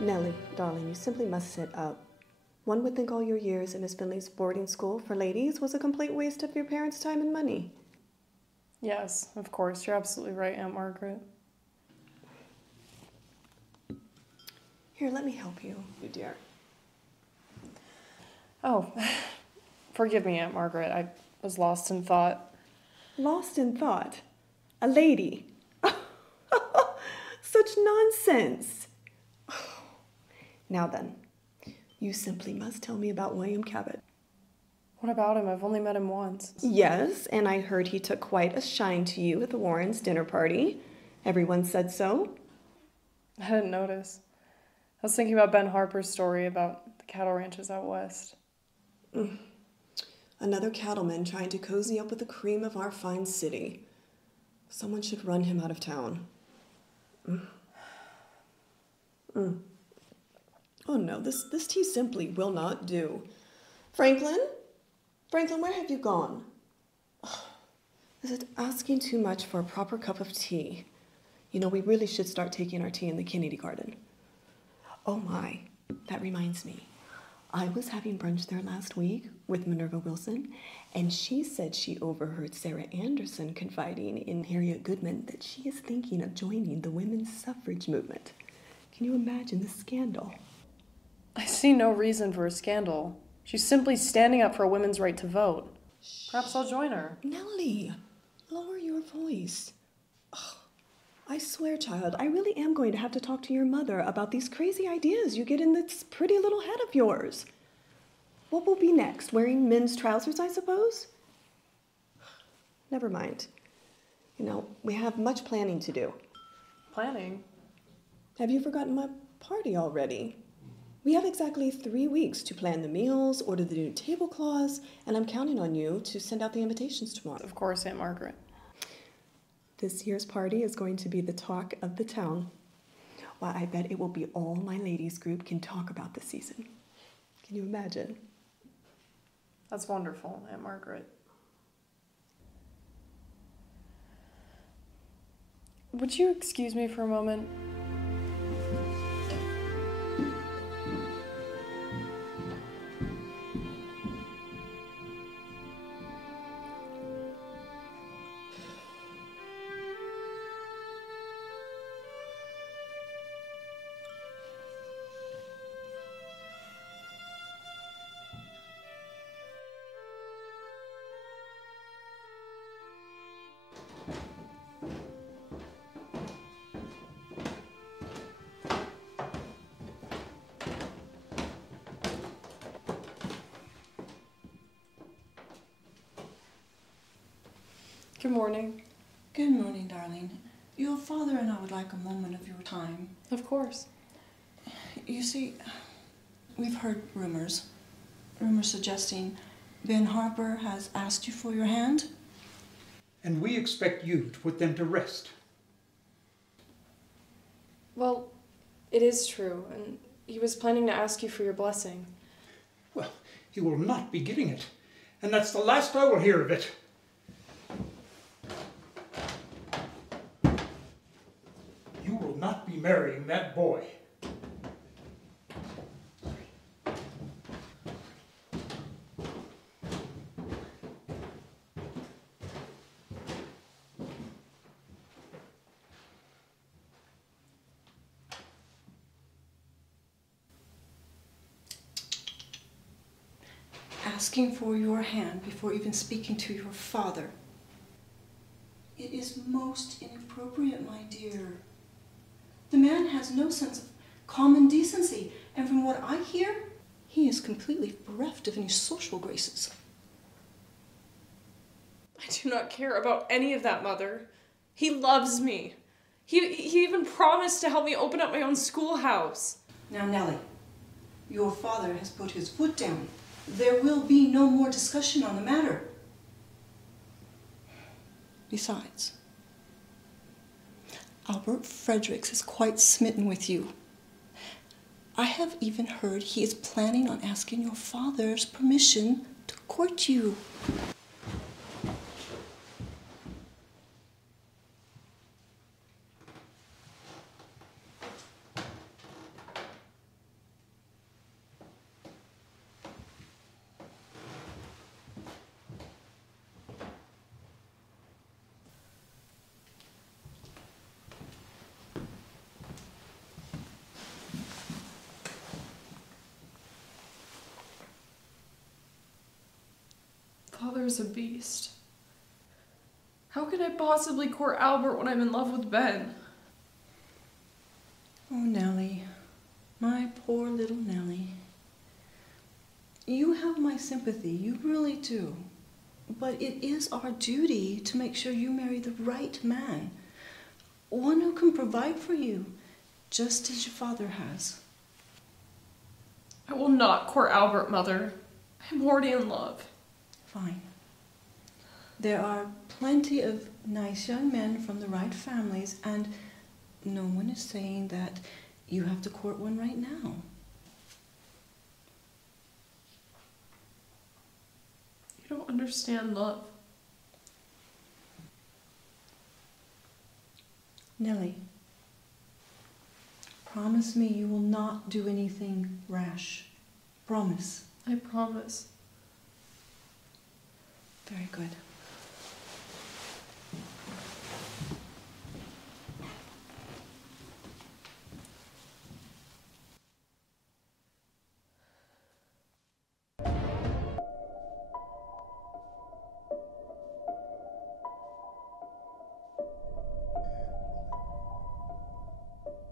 Nellie, darling, you simply must sit up. One would think all your years in Miss Finley's boarding school for ladies was a complete waste of your parents' time and money. Yes, of course. You're absolutely right, Aunt Margaret. Here, let me help you, dear. Oh, forgive me, Aunt Margaret. I was lost in thought. Lost in thought? A lady? Such nonsense. Now then, you simply must tell me about William Cabot. What about him? I've only met him once. Yes, and I heard he took quite a shine to you at the Warrens' dinner party. Everyone said so. I didn't notice. I was thinking about Ben Harper's story about the cattle ranches out west. Another cattleman trying to cozy up with the cream of our fine city. Someone should run him out of town. Oh no, this tea simply will not do. Franklin? Franklin, where have you gone? Is it asking too much for a proper cup of tea? You know, we really should start taking our tea in the Kennedy garden. Oh my, that reminds me. I was having brunch there last week with Minerva Wilson, and she said she overheard Sarah Anderson confiding in Harriet Goodman that she is thinking of joining the women's suffrage movement. Can you imagine the scandal? I see no reason for a scandal. She's simply standing up for a women's right to vote. Perhaps I'll join her. Nellie, lower your voice. Oh, I swear, child, I really am going to have to talk to your mother about these crazy ideas you get in this pretty little head of yours. What will be next? Wearing men's trousers, I suppose? Never mind. You know, we have much planning to do. Planning? Have you forgotten my party already? We have exactly 3 weeks to plan the meals, order the new tablecloths, and I'm counting on you to send out the invitations tomorrow. Of course, Aunt Margaret. This year's party is going to be the talk of the town. Well, I bet it will be all my ladies group can talk about this season. Can you imagine? That's wonderful, Aunt Margaret. Would you excuse me for a moment? Good morning. Good morning, darling. Your father and I would like a moment of your time. Of course. You see, we've heard rumors suggesting Ben Harper has asked you for your hand. And we expect you to put them to rest. Well, it is true, and he was planning to ask you for your blessing. Well, he will not be getting it, and that's the last I will hear of it. You will not be marrying that boy. Asking for your hand before even speaking to your father. It is most inappropriate, my dear. The man has no sense of common decency, and from what I hear, he is completely bereft of any social graces. I do not care about any of that, Mother. He loves me. He even promised to help me open up my own schoolhouse. Now, Nellie, your father has put his foot down. There will be no more discussion on the matter. Besides, Albert Fredericks is quite smitten with you. I have even heard he is planning on asking your father's permission to court you. father's a beast. How could I possibly court Albert when I'm in love with Ben? Oh, Nellie, my poor little Nellie. You have my sympathy, you really do. But it is our duty to make sure you marry the right man. One who can provide for you, just as your father has. I will not court Albert, Mother. I'm already in love. Fine. There are plenty of nice young men from the right families, and no one is saying that you have to court one right now. You don't understand love. Nellie, promise me you will not do anything rash. Promise. I promise. Very good.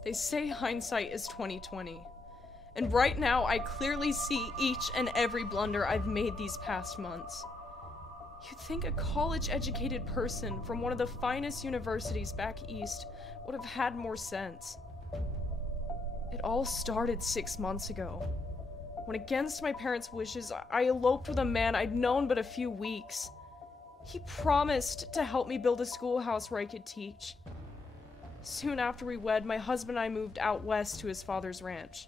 They say hindsight is 20/20. And right now, I clearly see each and every blunder I've made these past months. You'd think a college-educated person from one of the finest universities back east would have had more sense. It all started 6 months ago, when against my parents' wishes, I eloped with a man I'd known but a few weeks. He promised to help me build a schoolhouse where I could teach. Soon after we wed, my husband and I moved out west to his father's ranch.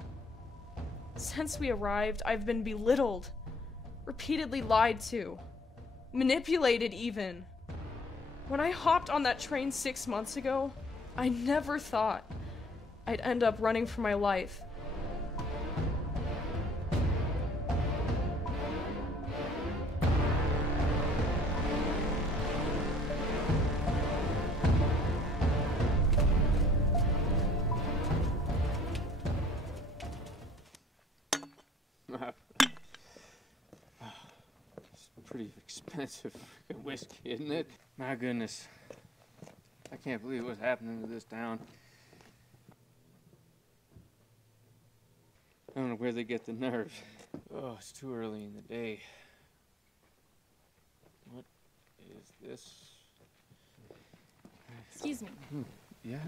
Since we arrived, I've been belittled, repeatedly lied to, manipulated even. When I hopped on that train 6 months ago, I never thought I'd end up running for my life. Pretty expensive whiskey, isn't it? My goodness. I can't believe what's happening to this town. I don't know where they get the nerve. Oh, it's too early in the day. What is this? Excuse me. Yeah?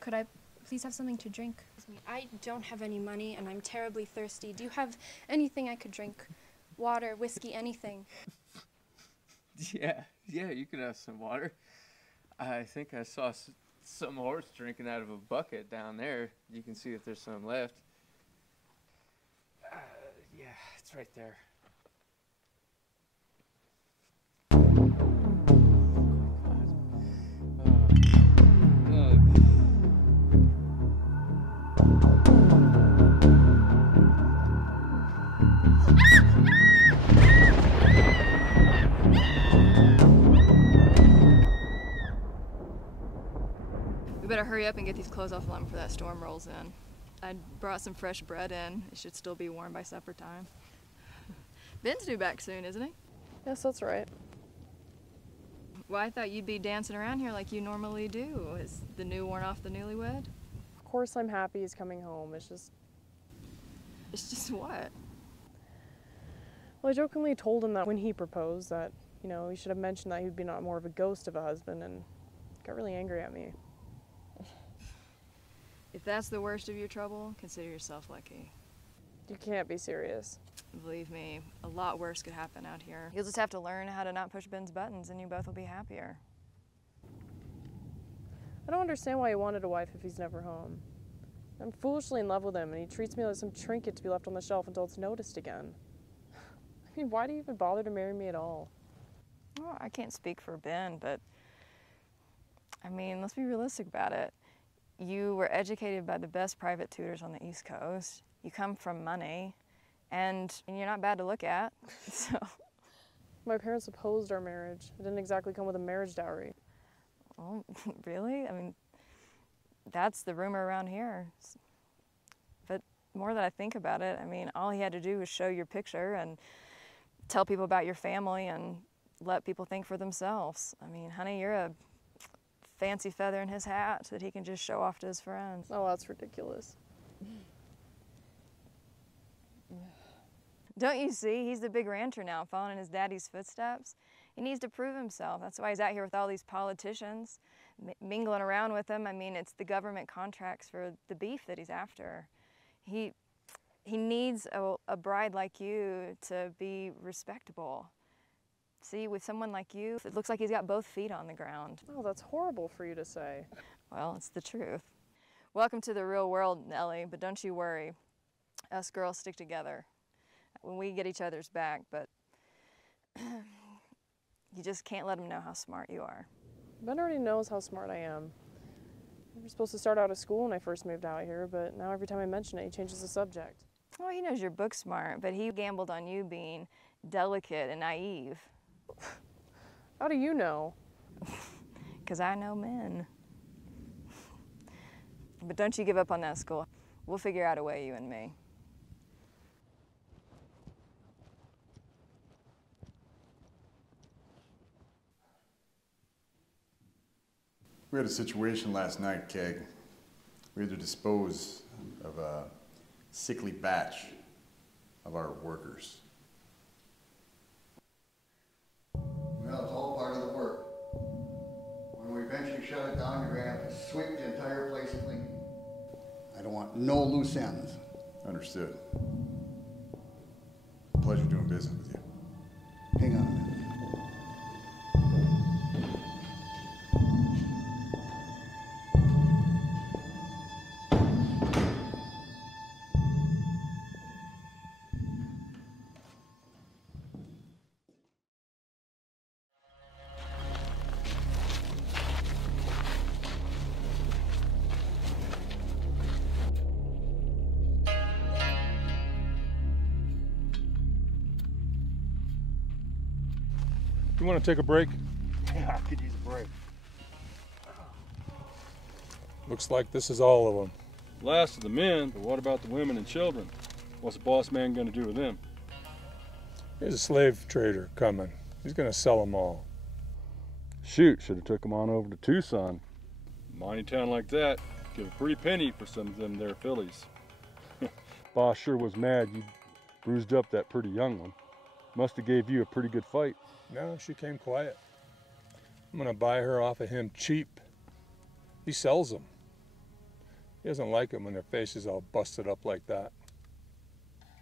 Could I please have something to drink? I don't have any money and I'm terribly thirsty. Do you have anything I could drink? Water, whiskey, anything. Yeah, you could have some water. I think I saw some horse drinking out of a bucket down there. You can see if there's some left. Yeah, it's right there. We better hurry up and get these clothes off the line before that storm rolls in. I brought some fresh bread in. It should still be warm by supper time. Ben's due back soon, isn't he? Yes, that's right. Well, I thought you'd be dancing around here like you normally do. Is the new worn off the newlywed? Of course I'm happy he's coming home. It's just what? Well, I jokingly told him that when he proposed that, he should have mentioned that he'd be not more of a ghost of a husband, and got really angry at me. If that's the worst of your trouble, consider yourself lucky. You can't be serious. Believe me, a lot worse could happen out here. You'll just have to learn how to not push Ben's buttons and you both will be happier. I don't understand why he wanted a wife if he's never home. I'm foolishly in love with him, and he treats me like some trinket to be left on the shelf until it's noticed again. I mean, why do you even bother to marry me at all? Well, I can't speak for Ben, but I mean, let's be realistic about it. You were educated by the best private tutors on the East Coast. You come from money, and you're not bad to look at, so. My parents opposed our marriage. It didn't exactly come with a marriage dowry. Oh, really? I mean, that's the rumor around here. But more that I think about it, I mean, all he had to do was show your picture and tell people about your family, and let people think for themselves. I mean, honey, you're a fancy feather in his hat that he can just show off to his friends. Oh, that's ridiculous. Don't you see? He's the big rancher now, following in his daddy's footsteps. He needs to prove himself. That's why he's out here with all these politicians, mingling around with them. I mean, it's the government contracts for the beef that he's after. He needs a bride like you to be respectable. See, with someone like you, it looks like he's got both feet on the ground. Oh, that's horrible for you to say. Well, it's the truth. Welcome to the real world, Nellie, but don't you worry. Us girls stick together when we get each other's back, but you just can't let him know how smart you are. Ben already knows how smart I am. We were supposed to start out of school when I first moved out here, but now every time I mention it, he changes the subject. Oh, he knows you're book smart, but he gambled on you being delicate and naive. How do you know? 'Cause I know men. But don't you give up on that school. We'll figure out a way, you and me. We had a situation last night, Keg. We had to dispose of a sickly batch of our workers. Well, it's all part of the work. When we eventually shut it down, you're gonna have to sweep the entire place clean. I don't want no loose ends. Understood. Pleasure doing business with you. Hang on a minute. You want to take a break? Yeah, I could use a break. Looks like this is all of them. Last of the men, but what about the women and children? What's the boss man going to do with them? There's a slave trader coming. He's going to sell them all. Shoot, should have took them on over to Tucson. Mining town like that, give a pretty penny for some of them there fillies. Boss sure was mad you bruised up that pretty young one. Must have gave you a pretty good fight. No, she came quiet. I'm going to buy her off of him cheap. He sells them. He doesn't like them when their face is all busted up like that.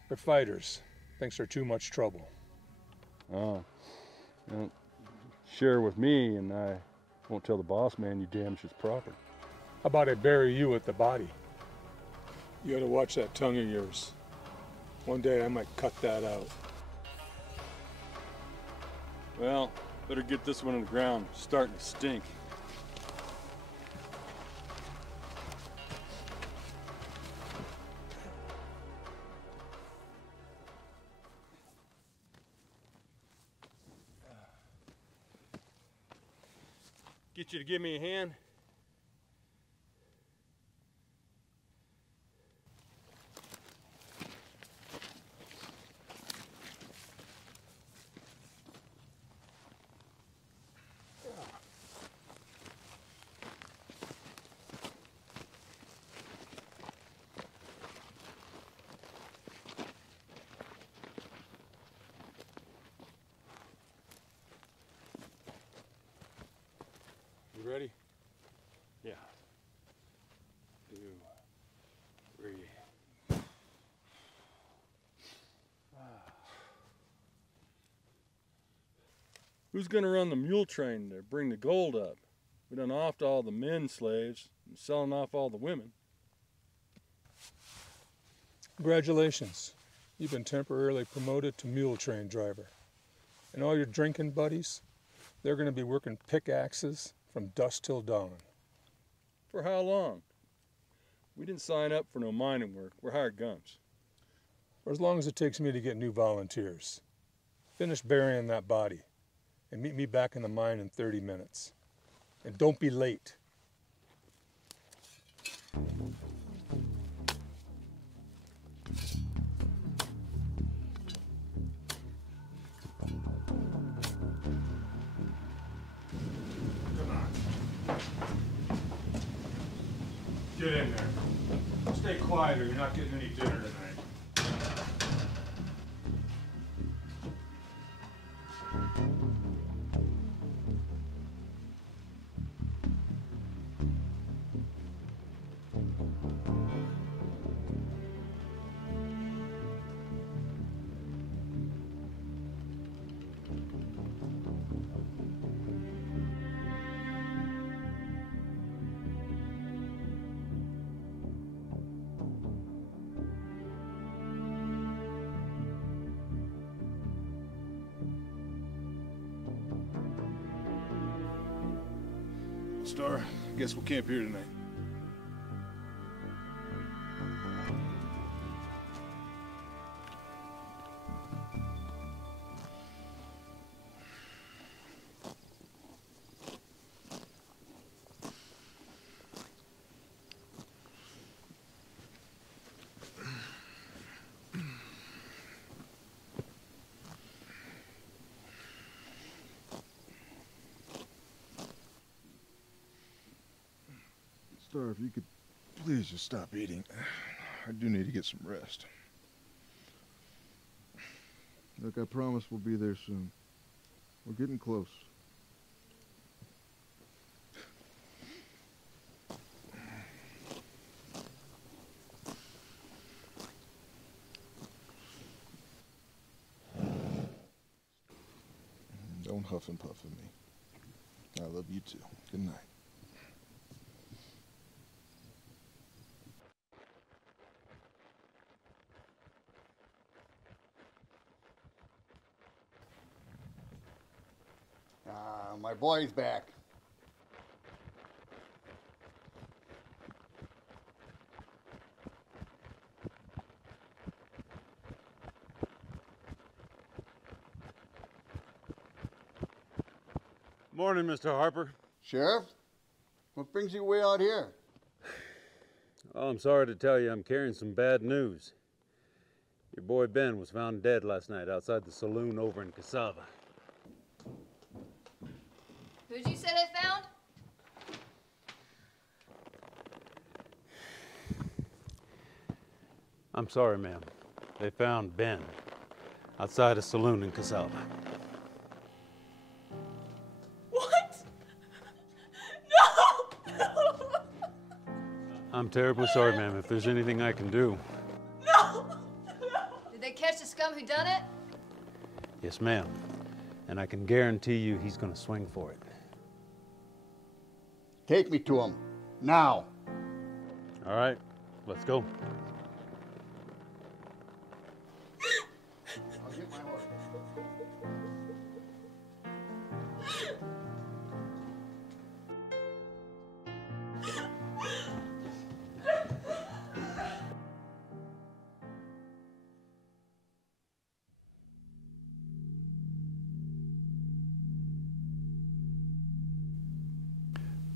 They're fighters. Thinks they're too much trouble. Oh, well, share with me and I won't tell the boss man you damaged his property. How about I bury you with the body? You ought to watch that tongue of yours. One day I might cut that out. Well, better get this one on the ground. It's starting to stink. Get you to give me a hand? You ready? Yeah. 2, 3. Who's gonna run the mule train to bring the gold up? We done offed all the men slaves and selling off all the women. Congratulations. You've been temporarily promoted to mule train driver. And all your drinking buddies, they're going to be working pickaxes from dusk till dawn. For how long? We didn't sign up for no mining work. We're hired guns. For as long as it takes me to get new volunteers. Finish burying that body and meet me back in the mine in 30 minutes. And don't be late. quiet or you're not getting any dinner tonight. Star, I guess we'll camp here tonight. Star, if you could please just stop eating. I do need to get some rest. Look, I promise we'll be there soon. We're getting close. Don't huff and puff at me. I love you too. Good night. My boy's back. Morning, Mr. Harper. Sheriff, what brings you way out here? Oh, I'm sorry to tell you I'm carrying some bad news. Your boy Ben was found dead last night outside the saloon over in Cassava. Who'd you say they found? I'm sorry, ma'am. They found Ben outside a saloon in Cassava. What? No! I'm terribly sorry, ma'am. If there's anything I can do. No! Did they catch the scum who done it? Yes, ma'am. And I can guarantee you he's gonna swing for it. Take me to him. Now. All right, let's go. I'll get my horse.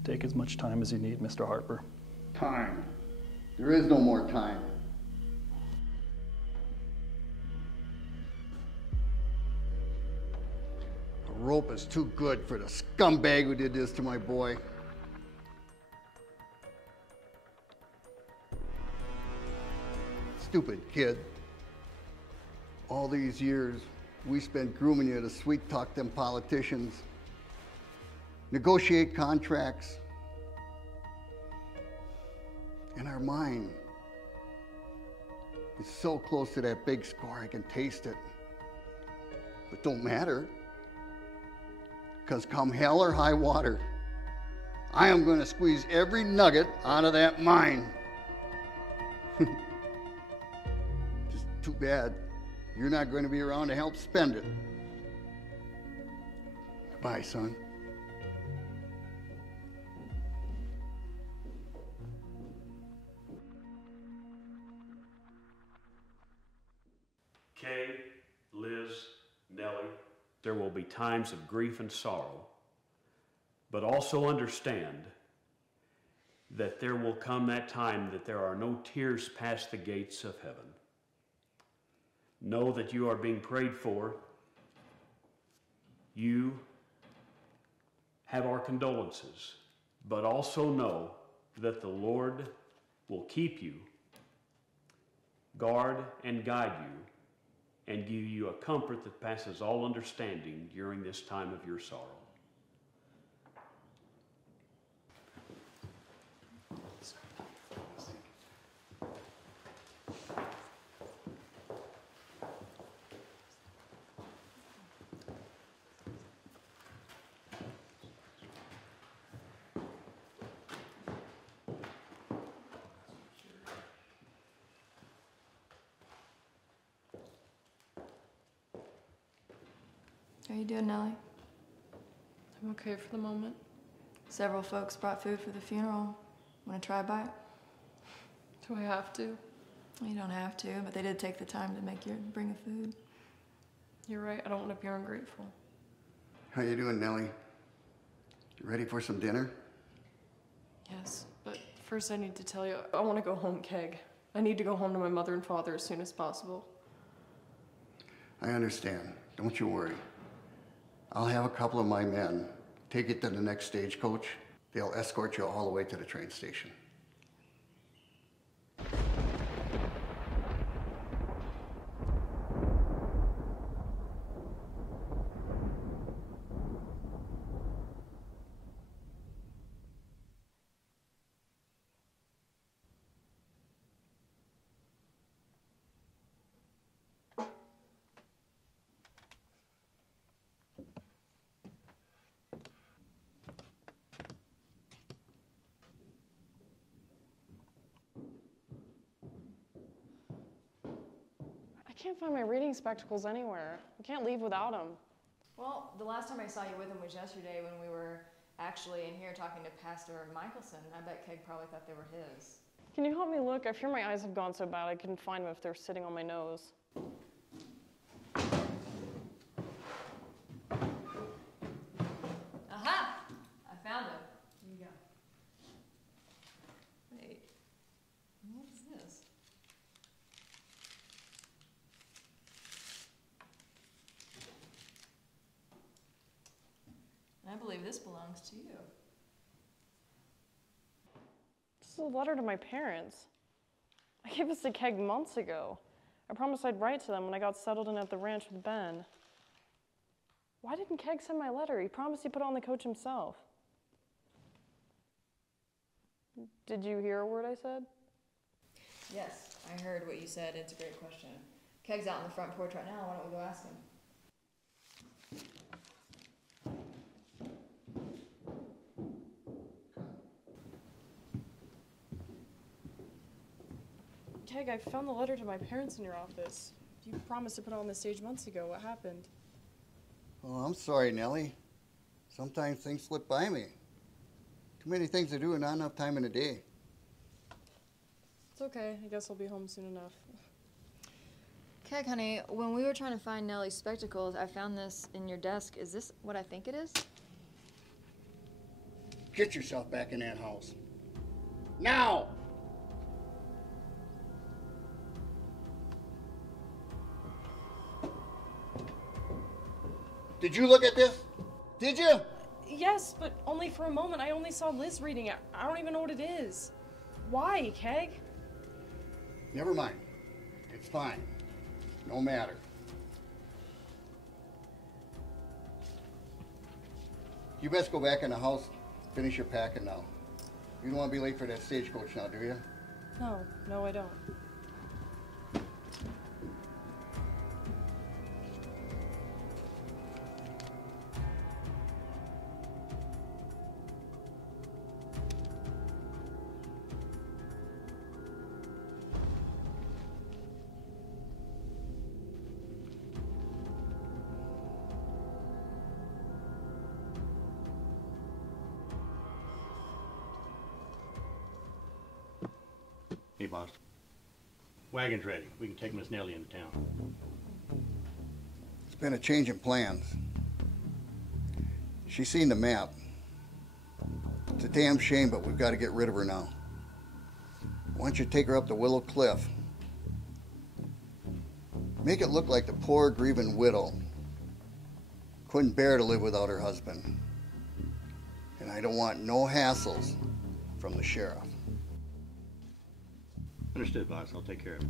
Take as much time as you need, Mr. Harper. Time. There is no more time. A rope is too good for the scumbag who did this to my boy. Stupid kid. All these years, we spent grooming you to sweet talk them politicians, negotiate contracts. And our mind is so close to that big score, I can taste it. But don't matter, because come hell or high water, I am going to squeeze every nugget out of that mine. Just too bad you're not going to be around to help spend it. Goodbye, son. Kay, Liz, Nellie, there will be times of grief and sorrow, but also understand that there will come that time that there are no tears past the gates of heaven. Know that you are being prayed for. You have our condolences, but also know that the Lord will keep you guard and guide you, and give you a comfort that passes all understanding during this time of your sorrow. How you doing, Nellie? I'm okay for the moment. Several folks brought food for the funeral. Want to try a bite? Do I have to? Well, you don't have to, but they did take the time to bring the food. You're right, I don't want to appear ungrateful. How you doing, Nellie? You ready for some dinner? Yes, but first I need to tell you, I want to go home, Keg. I need to go home to my mother and father as soon as possible. I understand. Don't you worry. I'll have a couple of my men take it to the next stagecoach. They'll escort you all the way to the train station. I can't find my reading spectacles anywhere. I can't leave without them. Well, the last time I saw you with them was yesterday when we were actually in here talking to Pastor Michelson. I bet Keg probably thought they were his. Can you help me look? I fear my eyes have gone so bad I couldn't find them if they're sitting on my nose. Aha! I found them. Here you go. Wait, what is this? I believe this belongs to you. This is a letter to my parents. I gave this to Keg months ago. I promised I'd write to them when I got settled in at the ranch with Ben. Why didn't Keg send my letter? He promised he'd put it on the coach himself. Did you hear a word I said? Yes, I heard what you said. It's a great question. Keg's out on the front porch right now. Why don't we go ask him? Keg, I found the letter to my parents in your office. You promised to put it on the stage months ago. What happened? Oh, I'm sorry, Nellie. Sometimes things slip by me. Too many things to do and not enough time in a day. It's okay. I guess I'll be home soon enough. Keg, honey, when we were trying to find Nellie's spectacles, I found this in your desk. Is this what I think it is? Get yourself back in that house. Now! Did you look at this? Did you? Yes, but only for a moment. I only saw Liz reading it. I don't even know what it is. Why, Keg? Never mind. It's fine. No matter. You best go back in the house, finish your packing now. You don't want to be late for that stagecoach now, do you? No, I don't. Hey, boss. Wagon's ready. We can take Miss Nellie into town. It's been a change in plans. She's seen the map. It's a damn shame, but we've got to get rid of her now. Why don't you take her up to Willow Cliff? Make it look like the poor, grieving widow couldn't bear to live without her husband. And I don't want no hassles from the sheriff. Understood, boss. I'll take care of it.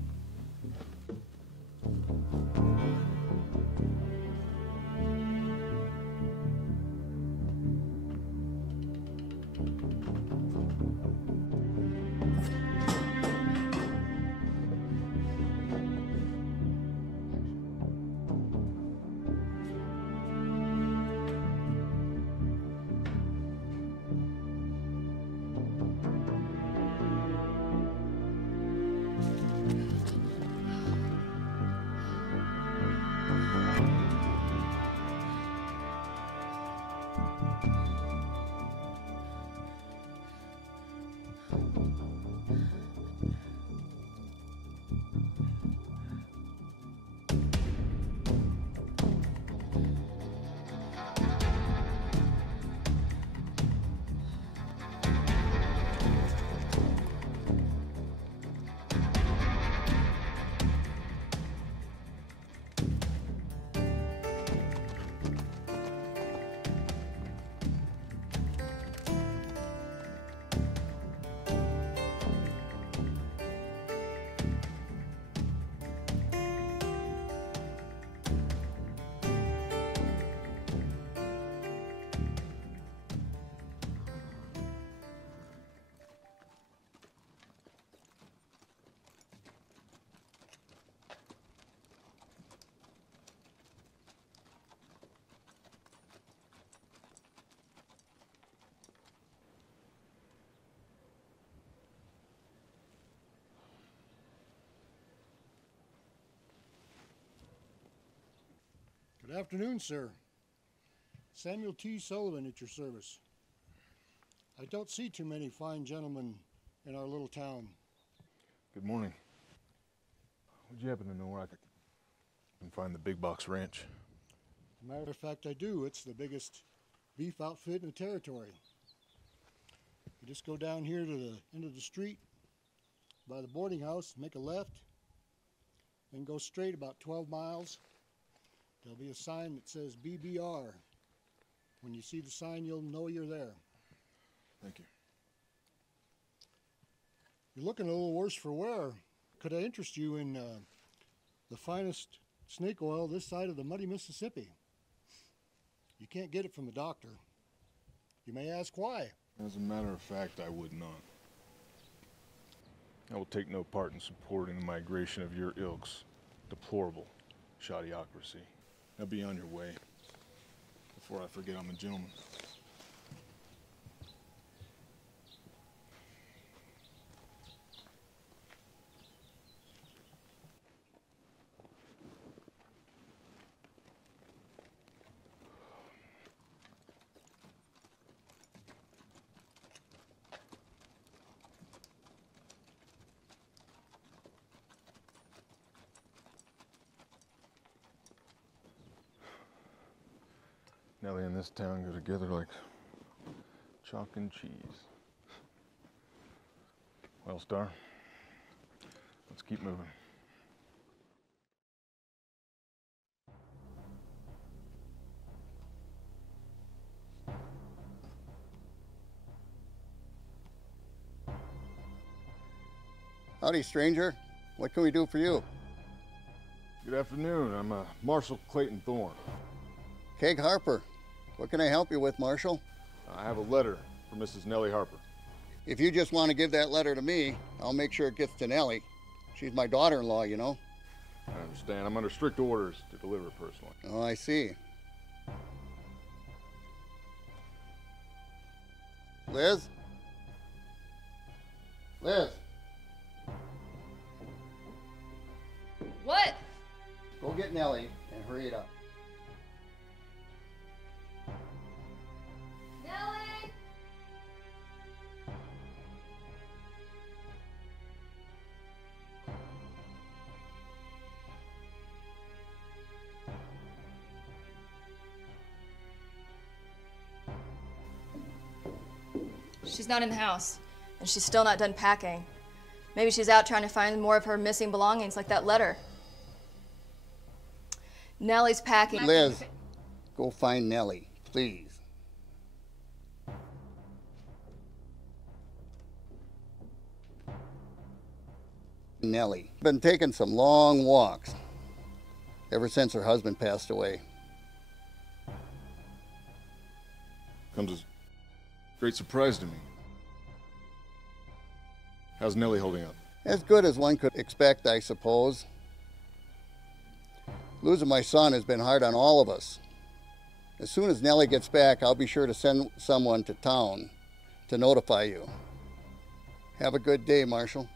Good afternoon, sir. Samuel T. Sullivan at your service. I don't see too many fine gentlemen in our little town. Good morning. Would you happen to know where I can find the Big Box Ranch? As a matter of fact, I do. It's the biggest beef outfit in the territory. You just go down here to the end of the street by the boarding house, make a left, then go straight about 12 miles. There'll be a sign that says BBR. When you see the sign, you'll know you're there. Thank you. You're looking a little worse for wear. Could I interest you in the finest snake oil this side of the muddy Mississippi? You can't get it from a doctor. You may ask why. As a matter of fact, I would not. I will take no part in supporting the migration of your ilk's deplorable shoddyocracy. Now be on your way, before I forget I'm a gentleman. Nellie and this town go together like chalk and cheese. Well, Star, let's keep moving. Howdy, stranger. What can we do for you? Good afternoon. I'm Marshal Clayton Thorne. Keg Harper. What can I help you with, Marshal? I have a letter for Mrs. Nellie Harper. If you just want to give that letter to me, I'll make sure it gets to Nellie. She's my daughter-in-law, you know. I understand. I'm under strict orders to deliver it personally. Oh, I see. Liz? Liz? What? Go get Nellie and hurry it up. Nellie? She's not in the house, and she's still not done packing. Maybe she's out trying to find more of her missing belongings, like that letter. Nellie's packing. Liz, go find Nellie, please. Nellie. Been taking some long walks ever since her husband passed away. Comes as a great surprise to me. How's Nellie holding up? As good as one could expect, I suppose. Losing my son has been hard on all of us. As soon as Nellie gets back, I'll be sure to send someone to town to notify you. Have a good day, Marshal.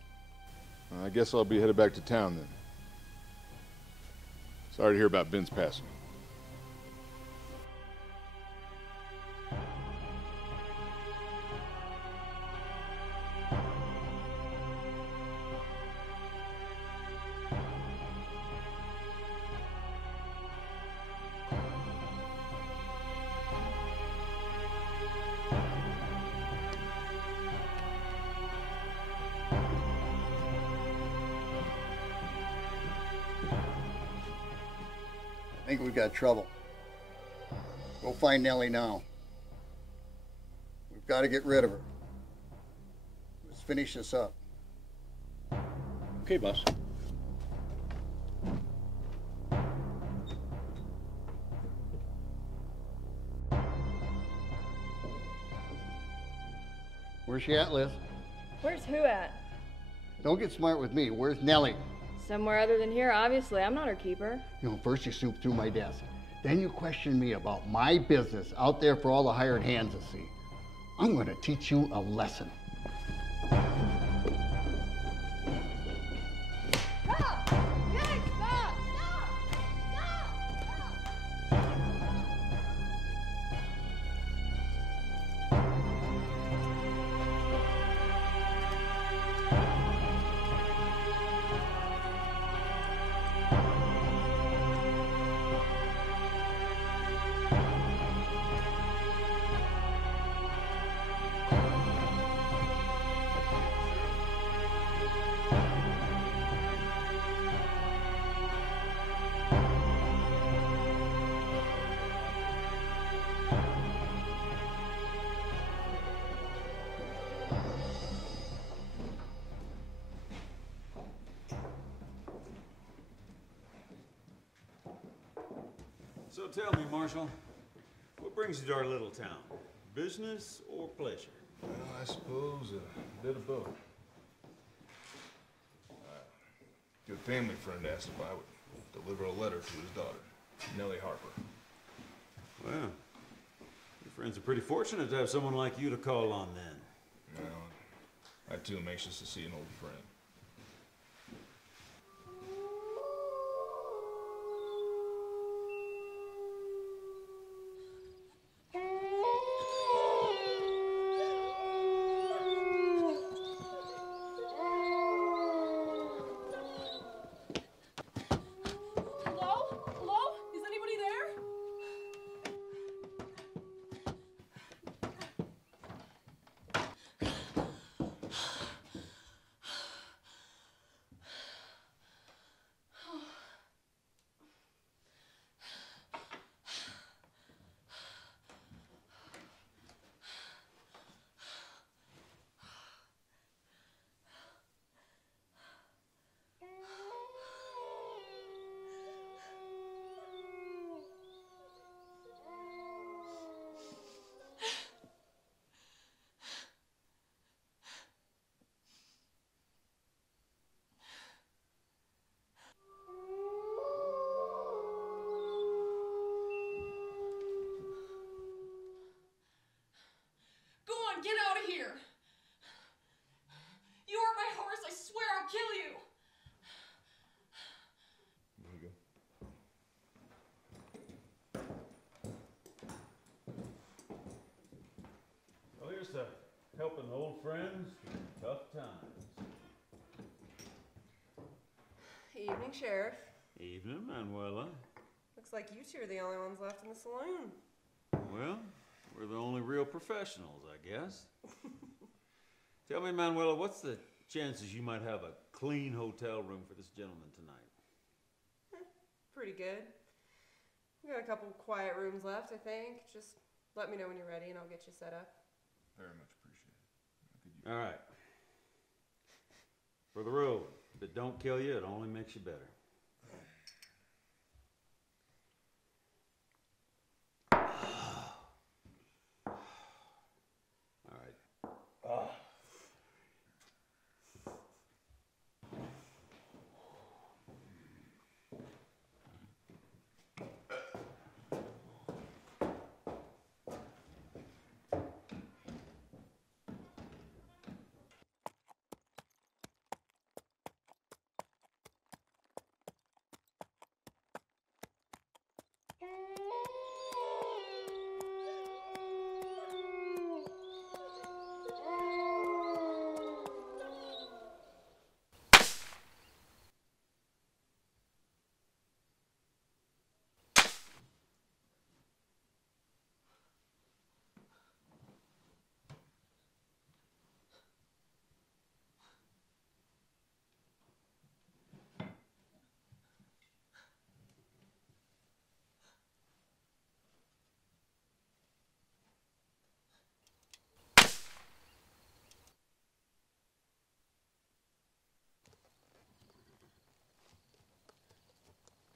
I guess I'll be headed back to town then. Sorry to hear about Ben's passing. I think we've got trouble. Go find Nellie now. We've got to get rid of her. Let's finish this up. Okay, boss. Where's she at, Liz? Where's who at? Don't get smart with me. Where's Nellie? Somewhere other than here, obviously. I'm not her keeper. You know, first you snoop through my desk. Then you question me about my business out there for all the hired hands to see. I'm going to teach you a lesson. So tell me, Marshal, what brings you to our little town? Business or pleasure? Well, I suppose a bit of both. A good family friend asked if I would deliver a letter to his daughter, Nellie Harper. Well, your friends are pretty fortunate to have someone like you to call on then. Well, I too am anxious to see an old friend. Get out of here! You are my horse, I swear I'll kill you! There you go. Well, here's to helping old friends through tough times. Evening, Sheriff. Evening, Manuela. Looks like you two are the only ones left in the saloon. Well, we're the only real professionals, I guess. Tell me, Manuela, what's the chances you might have a clean hotel room for this gentleman tonight? Pretty good. We got a couple quiet rooms left, I think. Just let me know when you're ready and I'll get you set up. Very much appreciated. All right. For the road. If it don't kill you, it only makes you better. All right.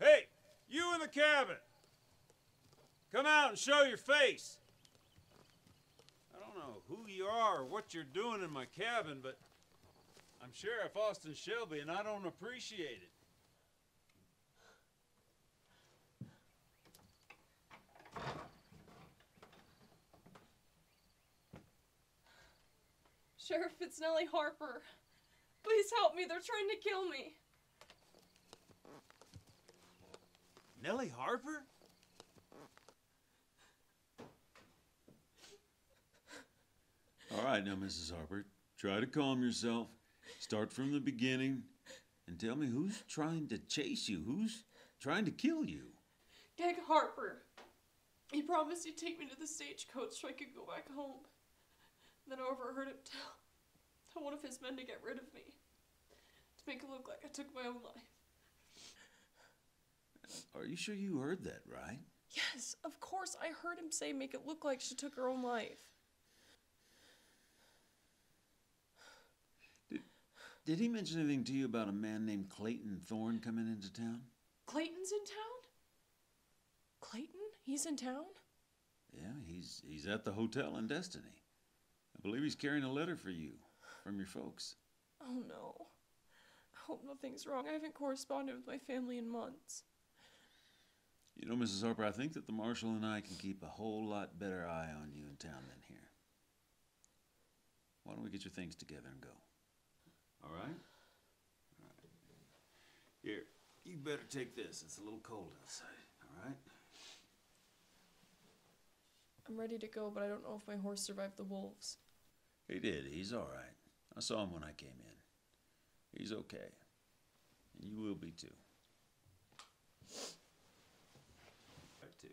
Hey, you in the cabin! Come out and show your face! I don't know who you are or what you're doing in my cabin, but I'm Sheriff Austin Shelby and I don't appreciate it. Sheriff, it's Nellie Harper. Please help me. They're trying to kill me. Nellie Harper? All right now, Mrs. Harper, try to calm yourself. Start from the beginning and tell me who's trying to chase you, who's trying to kill you. Gag Harper. He promised he'd take me to the stagecoach so I could go back home. Then I overheard him tell one of his men to get rid of me. To make it look like I took my own life. Are you sure you heard that right? Yes, of course I heard him say make it look like she took her own life. Did he mention anything to you about a man named Clayton Thorne coming into town? Clayton's in town? Clayton? He's in town? Yeah, he's at the hotel in Destiny. I believe he's carrying a letter for you from your folks. Oh no. I hope nothing's wrong. I haven't corresponded with my family in months. You know, Mrs. Harper, I think that the Marshal and I can keep a whole lot better eye on you in town than here. Why don't we get your things together and go? All right? All right. Here, you better take this. It's a little cold outside, all right? I'm ready to go, but I don't know if my horse survived the wolves. He did. He's all right. I saw him when I came in. He's okay. And you will be too. Right, too.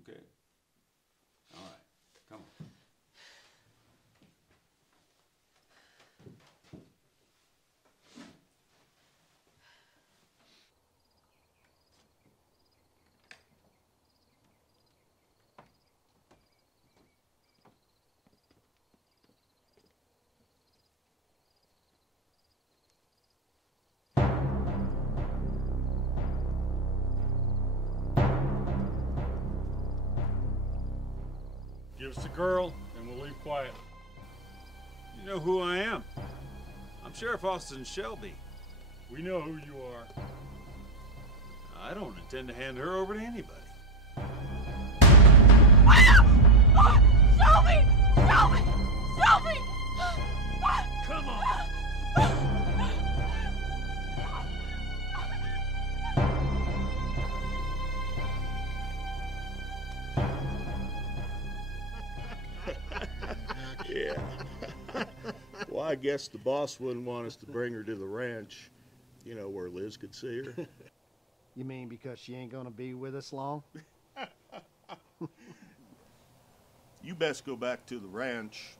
Okay? All right. Come on. Give us the girl, and we'll leave quiet. You know who I am. I'm Sheriff Austin Shelby. We know who you are. I don't intend to hand her over to anybody. Shelby! Shelby! Shelby! Come on! Yeah. Well, I guess the boss wouldn't want us to bring her to the ranch, you know, where Liz could see her. You mean because she ain't gonna be with us long? You best go back to the ranch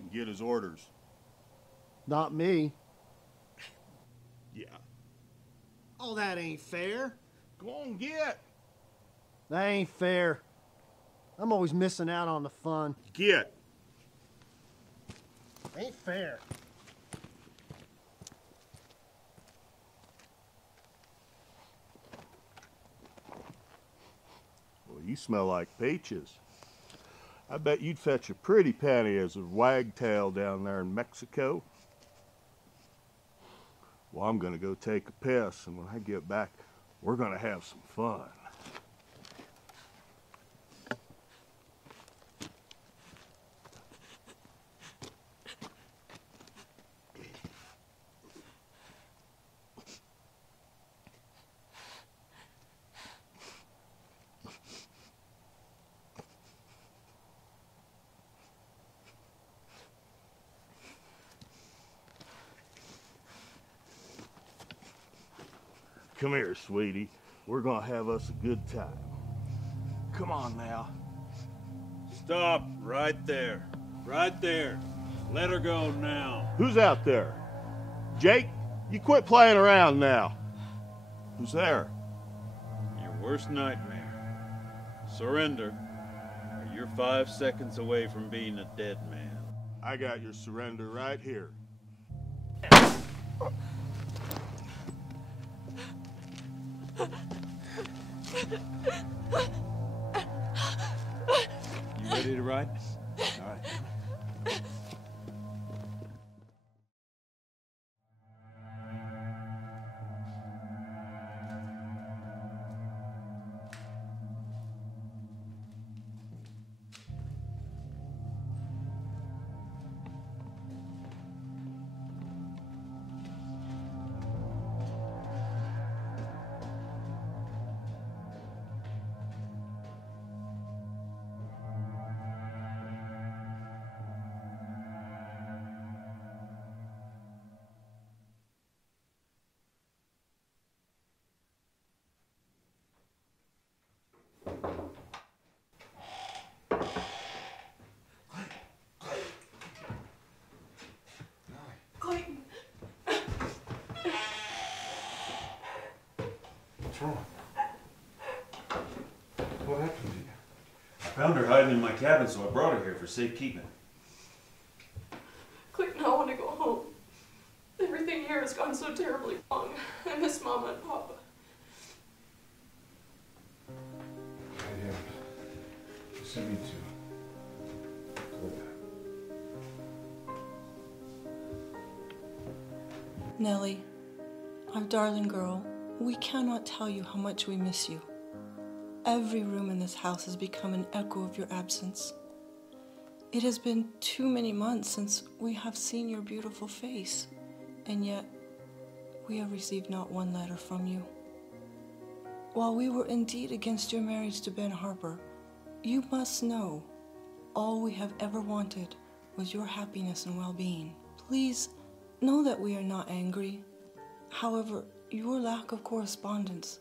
and get his orders. Not me. Yeah. Oh, that ain't fair. Go on, get. That ain't fair. I'm always missing out on the fun. Get. Ain't fair. You smell like peaches. I bet you'd fetch a pretty penny as a wagtail down there in Mexico. Well, I'm gonna go take a piss, and when I get back, we're gonna have some fun. Come here, sweetie. We're gonna have us a good time. Come on now. Stop right there. Right there. Let her go now. Who's out there? Jake, you quit playing around now. Who's there? Your worst nightmare. Surrender, or you're 5 seconds away from being a dead man. I got your surrender right here. You ready to ride? All right. What's wrong? What happened to you? I found her hiding in my cabin, so I brought her here for safekeeping. Clayton, I want to go home. Everything here has gone so terribly wrong. I miss Mama and Papa. Yeah. Just me too. Nellie, our darling girl, we cannot tell you how much we miss you. Every room in this house has become an echo of your absence. It has been too many months since we have seen your beautiful face, and yet we have received not one letter from you. While we were indeed against your marriage to Ben Harper, you must know all we have ever wanted was your happiness and well-being. Please know that we are not angry. However, your lack of correspondence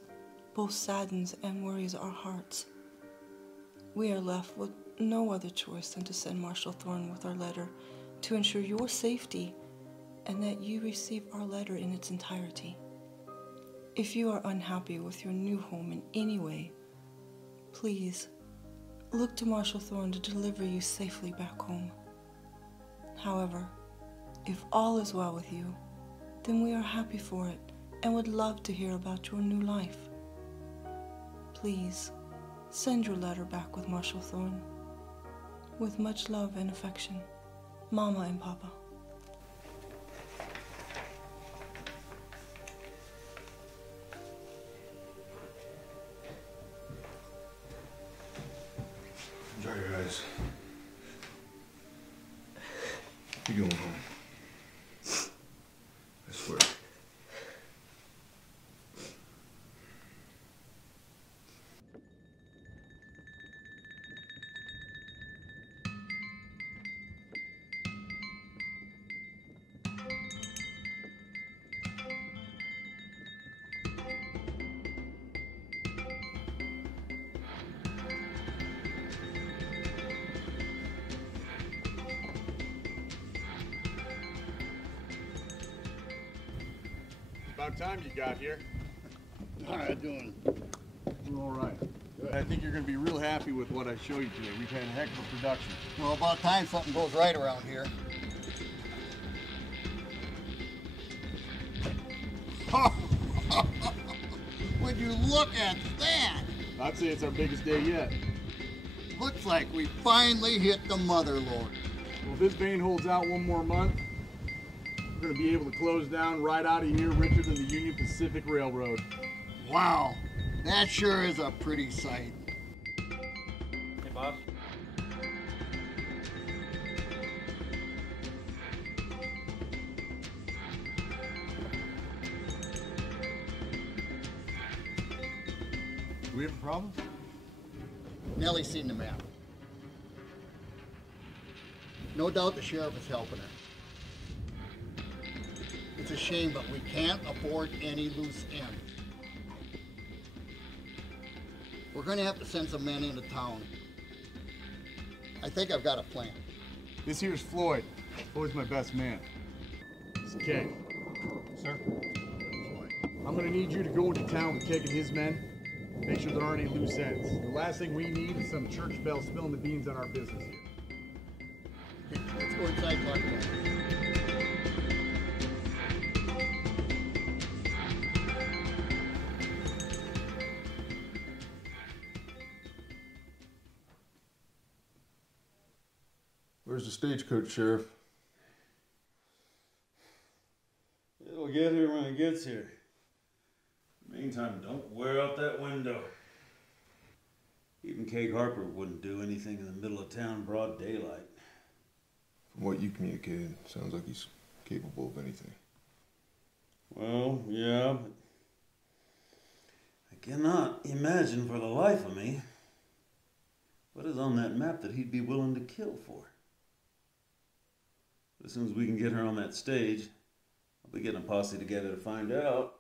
both saddens and worries our hearts. We are left with no other choice than to send Marshal Thorne with our letter to ensure your safety and that you receive our letter in its entirety. If you are unhappy with your new home in any way, please look to Marshal Thorne to deliver you safely back home. However, if all is well with you, then we are happy for it and would love to hear about your new life. Please send your letter back with Marshal Thorne. With much love and affection, Mama and Papa. Dry your eyes. You're going home. I swear. About time you got here. All right, doing all right. I think you're going to be real happy with what I show you today. We've had a heck of a production. well, about time something goes right around here. Would you look at that? I'd say it's our biggest day yet. Looks like we finally hit the mother lode. Well, if this vein holds out one more month, we're going to be able to close down right out of here richer than the Union Pacific Railroad. Wow, that sure is a pretty sight. Hey, boss. Do we have a problem? Nellie's seen the map. No doubt the sheriff is helping her. It's a shame, but we can't afford any loose ends. We're going to have to send some men into town. I think I've got a plan. This here's Floyd. Floyd's my best man. It's Keg. Sir? Floyd. I'm going to need you to go into town with Keg and his men. Make sure there aren't any loose ends. The last thing we need is some church bell spilling the beans on our business here. Let's go inside and talk about it. Where's the stagecoach, Sheriff? It'll get here when it gets here. Meantime, don't wear out that window. Even Keg Harper wouldn't do anything in the middle of town broad daylight. From what you communicated, sounds like he's capable of anything. Well, yeah, but I cannot imagine for the life of me what is on that map that he'd be willing to kill for. But as soon as we can get her on that stage, I'll be getting a posse together to find out.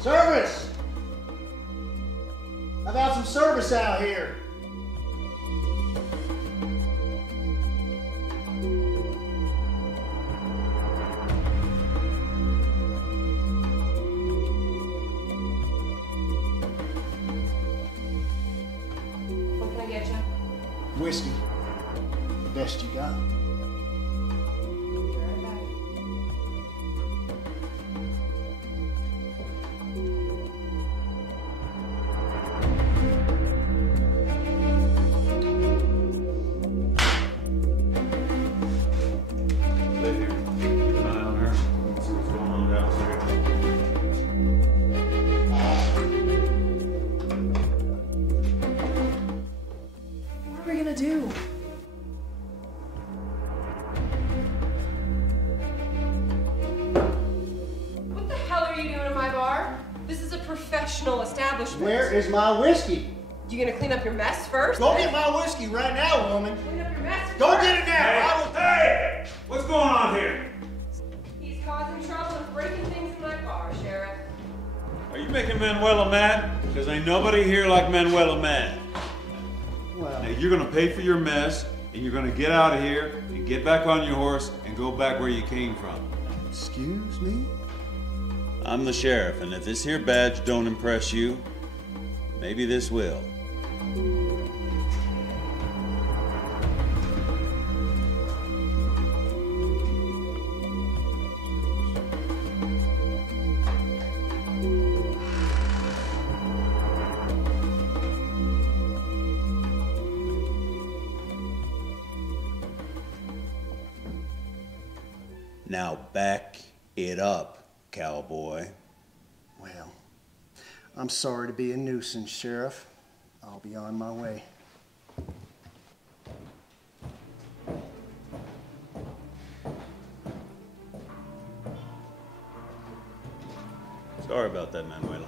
Service! I've got some service out here. What can I get you? Whiskey. The best you got. Establishment. Where is my whiskey? You gonna clean up your mess first? Go get my whiskey right now, woman. Clean up your mess Go first. get it now. Hey! What's going on here? He's causing trouble and breaking things in my bar, Sheriff. Are you making Manuela mad? Because ain't nobody here like Manuela mad. Well, Now you're gonna pay for your mess, and you're gonna get out of here, and get back on your horse, and go back where you came from. excuse me? I'm the sheriff, and if this here badge don't impress you, maybe this will. Now back it up, cowboy. Well, I'm sorry to be a nuisance, Sheriff. I'll be on my way. Sorry about that, Manuela.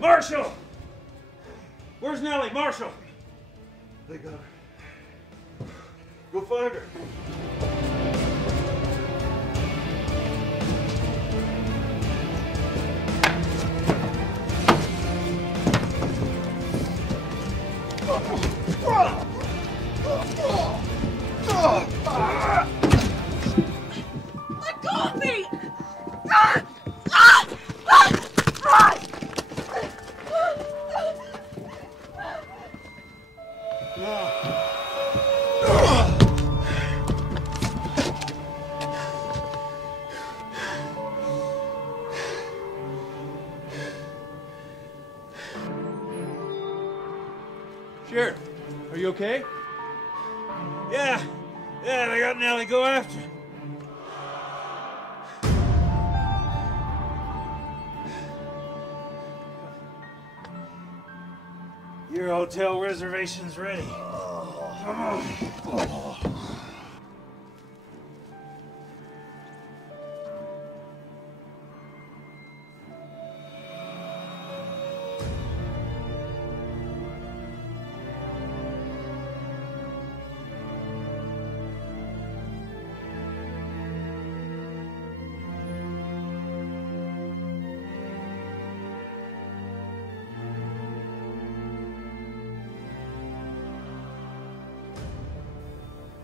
Marshal! Where's Nellie? Marshal! They got her. Go find her. Let go of me! Sheriff, are you okay? Yeah, they got Nellie. Go after her. Your hotel reservation's ready. Come on.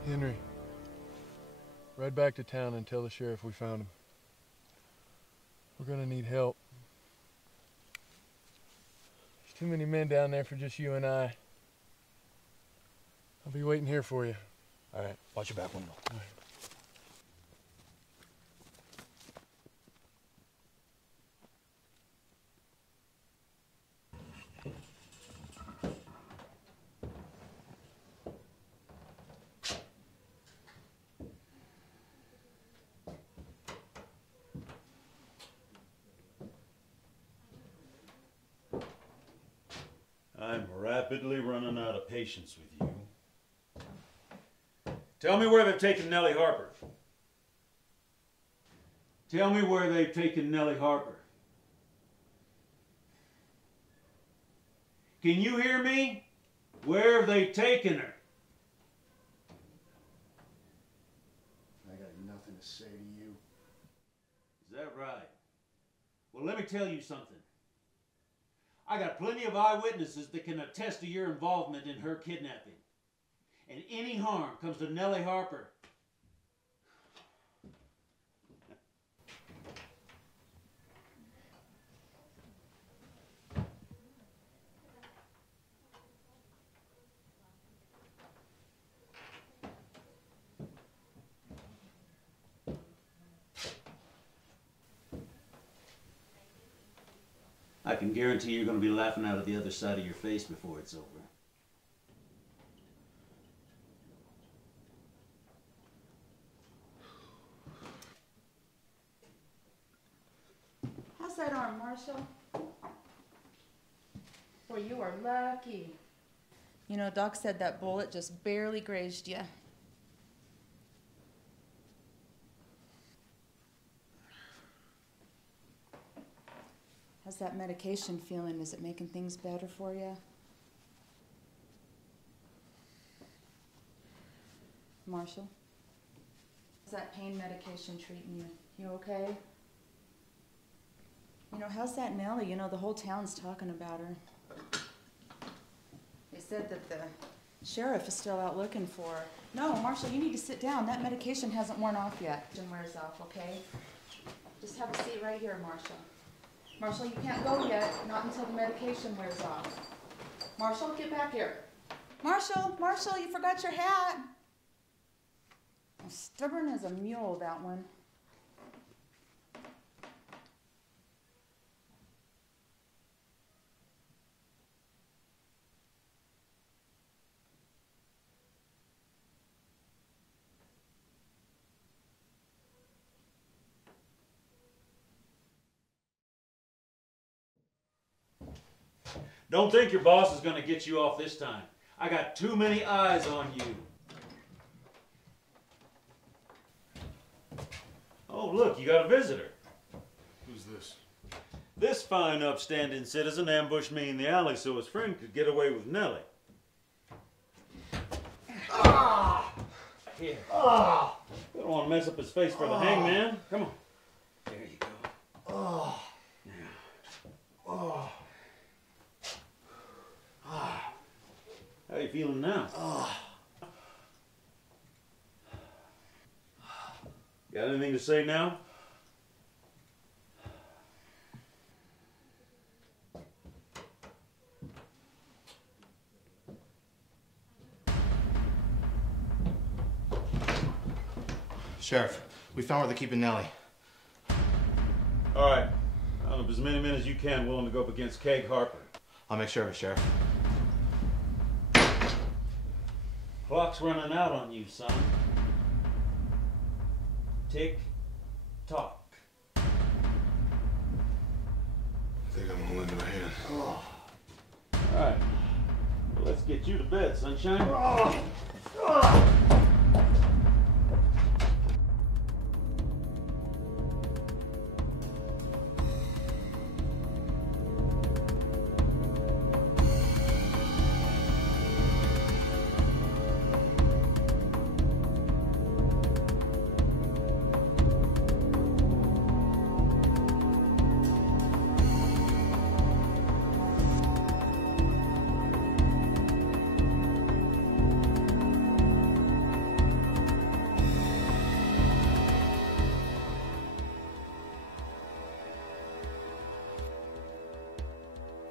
Henry, ride back to town and tell the sheriff we found him. We're gonna need help. There's too many men down there for just you and I. I'll be waiting here for you. All right, watch your back window. All right. I'm rapidly running out of patience with you. Tell me where they've taken Nellie Harper. Tell me where they've taken Nellie Harper. Can you hear me? Where have they taken her? I got nothing to say to you. Is that right? Well, let me tell you something. I got plenty of eyewitnesses that can attest to your involvement in her kidnapping. And any harm comes to Nellie Harper, I can guarantee you're going to be laughing out of the other side of your face before it's over. How's that arm, Marshal? Boy, you are lucky. You know, Doc said that bullet just barely grazed you. How's that medication feeling? Is it making things better for you? Marshal? How's that pain medication treating you? You okay? You know, how's that Nellie? You know, the whole town's talking about her. They said that the Sheriff is still out looking for her. No, Marshal, you need to sit down. That medication hasn't worn off yet. It wears off, okay? Just have a seat right here, Marshal. Marshal, you can't go yet, not until the medication wears off. Marshal, get back here. Marshal, you forgot your hat. Stubborn as a mule, that one. Don't think your boss is going to get you off this time. I got too many eyes on you. Oh, look, you got a visitor. Who's this? This fine, upstanding citizen ambushed me in the alley so his friend could get away with Nellie. Ah! Here. Ah! You don't want to mess up his face for the hangman. Come on. There you go. Oh. Now. Oh. Ah. How are you feeling now? Got anything to say now? Sheriff, we found where they're keeping Nellie. All right. Round up as many men as you can willing to go up against Keg Harper. I'll make sure of it, Sheriff. Clock's running out on you, son. Tick, tock. I think I'm gonna lend him a hand. All right. Well, let's get you to bed, sunshine.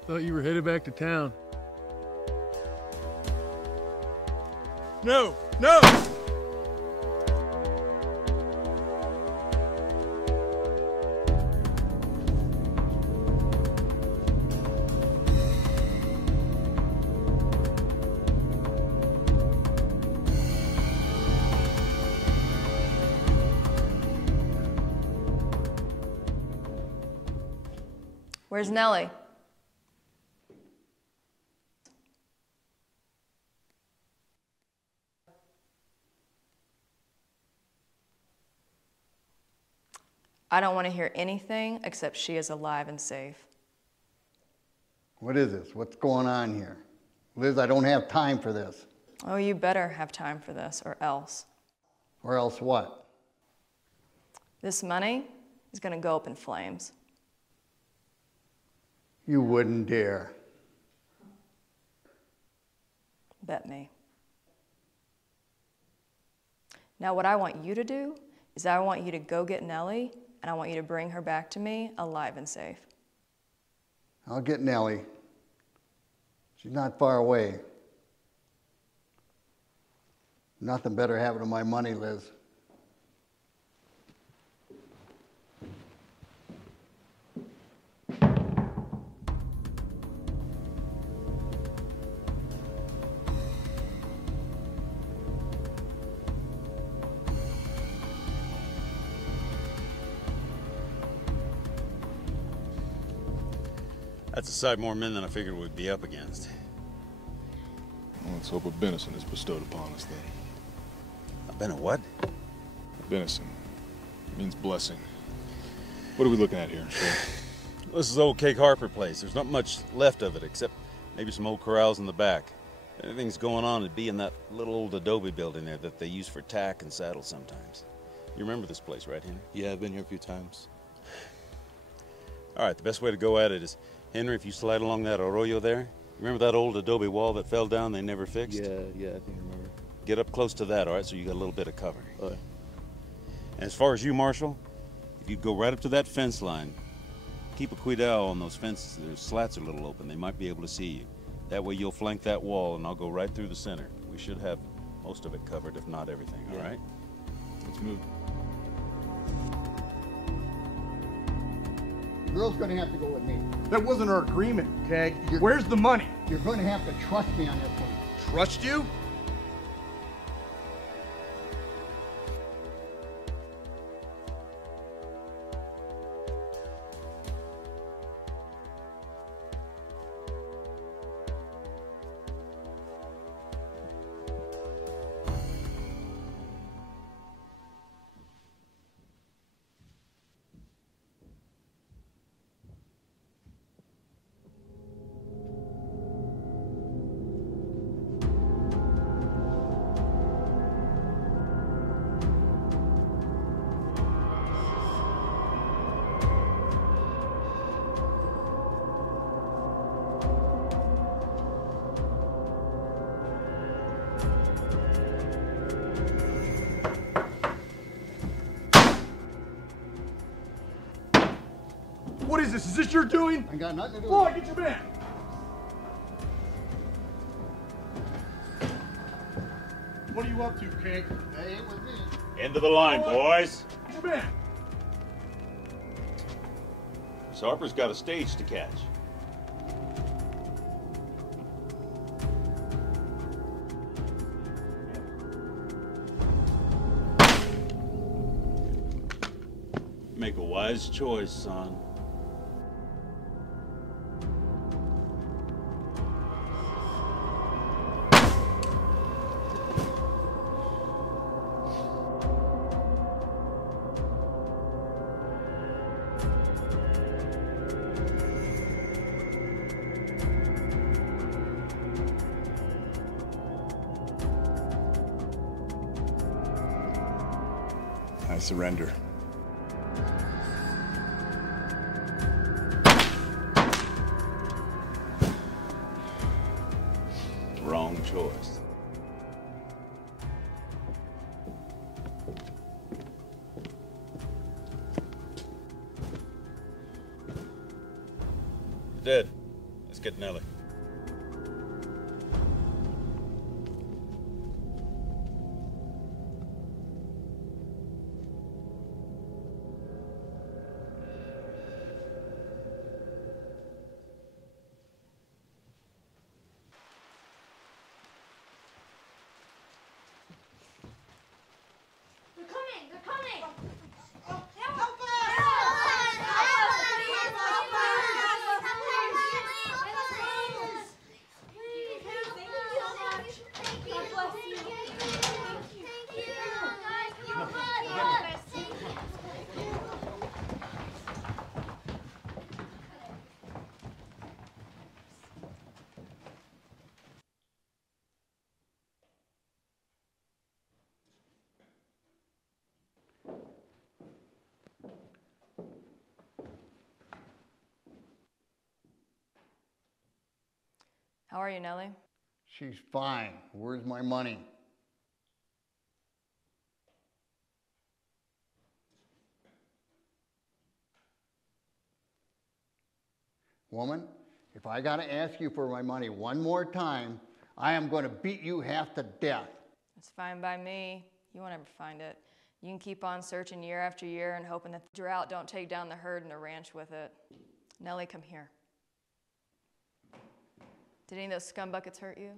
Thought you were headed back to town. No! No! Where's Nellie? I don't want to hear anything except she is alive and safe. What is this? What's going on here? Liz, I don't have time for this. Oh, you better have time for this, or else. Or else what? This money is going to go up in flames. You wouldn't dare. Bet me. Now, what I want you to do is I want you to go get Nellie, and I want you to bring her back to me alive and safe. I'll get Nellie. She's not far away. Nothing better happened to my money, Liz. That's a sight more men than I figured we'd be up against. Well, let's hope a benison is bestowed upon us then. A ben a what? A benison. It means blessing. What are we looking at here, Sheriff? This is old Keg Harper place. There's not much left of it except maybe some old corrals in the back. If anything's going on, it'd be in that little old adobe building there that they use for tack and saddles sometimes. You remember this place, right, Henry? Yeah, I've been here a few times. All right, the best way to go at it is, Henry, if you slide along that arroyo there, Remember that old adobe wall that fell down they never fixed? Yeah, I think I remember. Get up close to that, all right, so you got a little bit of cover. All right. And as far as you, Marshal, if you go right up to that fence line, keep a quidel on those fences. Their slats are a little open. They might be able to see you. That way you'll flank that wall, and I'll go right through the center. We should have most of it covered, if not everything, all right? Let's move. The girl's gonna have to go with me. That wasn't our agreement, Keg. Where's the money? You're gonna have to trust me on this one. Trust you? What is this? Is this your doing? I got nothing to do with Floyd, it. get your man! What are you up to, Keg? That ain't with me. End of the line, Floyd, boys. Get your man! Miss Harper's got a stage to catch. Make a wise choice, son. I surrender. Wrong choice. Dead. Let's get Nellie. How are you, Nellie? She's fine. Where's my money? Woman, if I gotta ask you for my money one more time, I am gonna beat you half to death. It's fine by me. You won't ever find it. You can keep on searching year after year and hoping that the drought don't take down the herd and the ranch with it. Nellie, come here. Did any of those scumbuckets hurt you?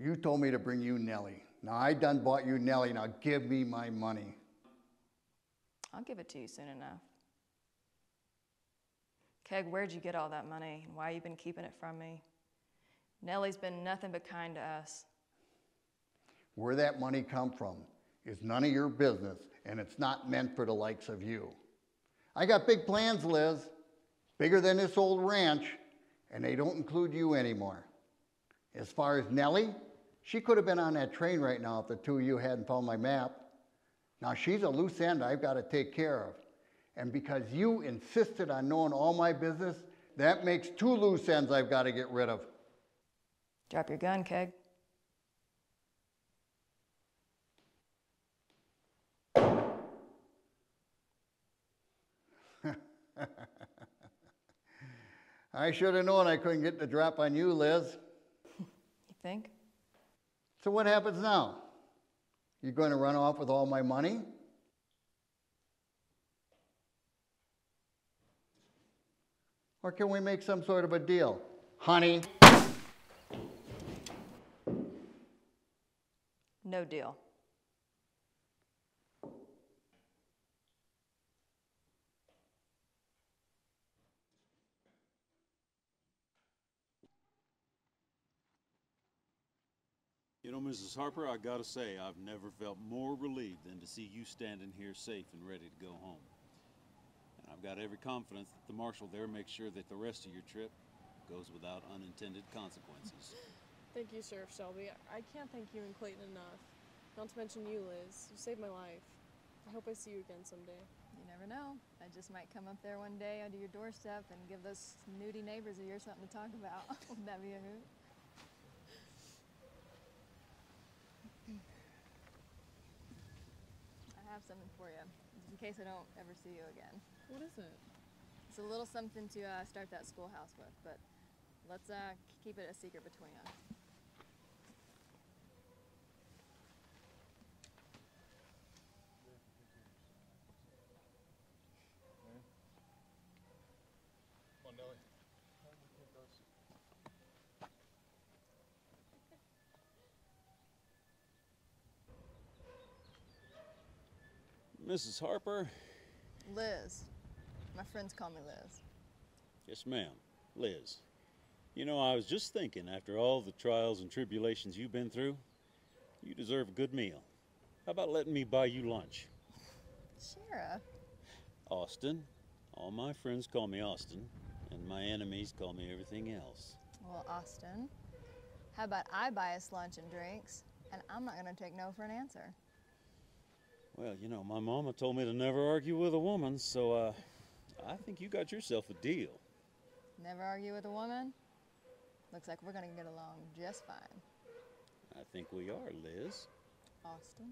You told me to bring you Nellie. Now I done bought you Nellie, now give me my money. I'll give it to you soon enough. Keg, where'd you get all that money and why you been keeping it from me? Nellie's been nothing but kind to us. Where that money come from is none of your business, and it's not meant for the likes of you. I got big plans, Liz, bigger than this old ranch, and they don't include you anymore. As far as Nellie, she could have been on that train right now if the two of you hadn't found my map. Now she's a loose end I've got to take care of. And because you insisted on knowing all my business, that makes 2 loose ends I've got to get rid of. Drop your gun, Keg. I should have known I couldn't get the drop on you, Liz. You think? So what happens now? You going to run off with all my money? Or can we make some sort of a deal? Honey? No deal. You know, Mrs. Harper, I gotta say, I've never felt more relieved than to see you standing here safe and ready to go home. And I've got every confidence that the marshal there makes sure that the rest of your trip goes without unintended consequences. Thank you, Sheriff Shelby. I can't thank you and Clayton enough. Not to mention you, Liz. You saved my life. I hope I see you again someday. You never know. I just might come up there one day under your doorstep and give those snooty neighbors of yours something to talk about. Wouldn't that be a hoot? I have something for you, just in case I don't ever see you again. What is it? It's a little something to start that schoolhouse with, but let's keep it a secret between us. Come on, Nellie. Mrs. Harper? Liz. My friends call me Liz. Yes, ma'am. Liz. You know, I was just thinking, after all the trials and tribulations you've been through, you deserve a good meal. How about letting me buy you lunch? Sheriff. Austin. All my friends call me Austin, and my enemies call me everything else. Well, Austin, how about I buy us lunch and drinks, and I'm not going to take no for an answer. Well, you know, my mama told me to never argue with a woman, so I think you got yourself a deal. Never argue with a woman? Looks like we're going to get along just fine. I think we are, Liz. Austin?